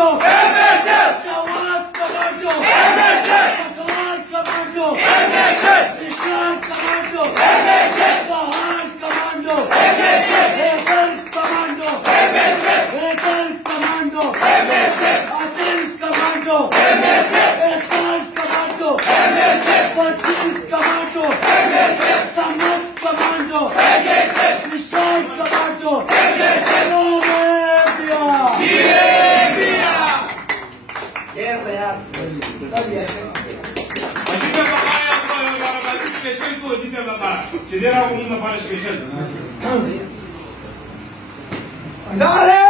Commando, MSF, Jawad Commando, MSF, Aswad Commando, MSF, Ishan Commando, MSF, Bahar Commando, MSF, Rebel Commando, MSF, Rebel Commando, MSF, Adil Commando, MSF, Ehsan Commando, MSF, Wasim Commando, MSF, Samad Commando, MSF, Vishal Commando, MSF, Arabia! Wajibu bakaya kwa special ko dito baka. Sidera ko muna para special. Dale!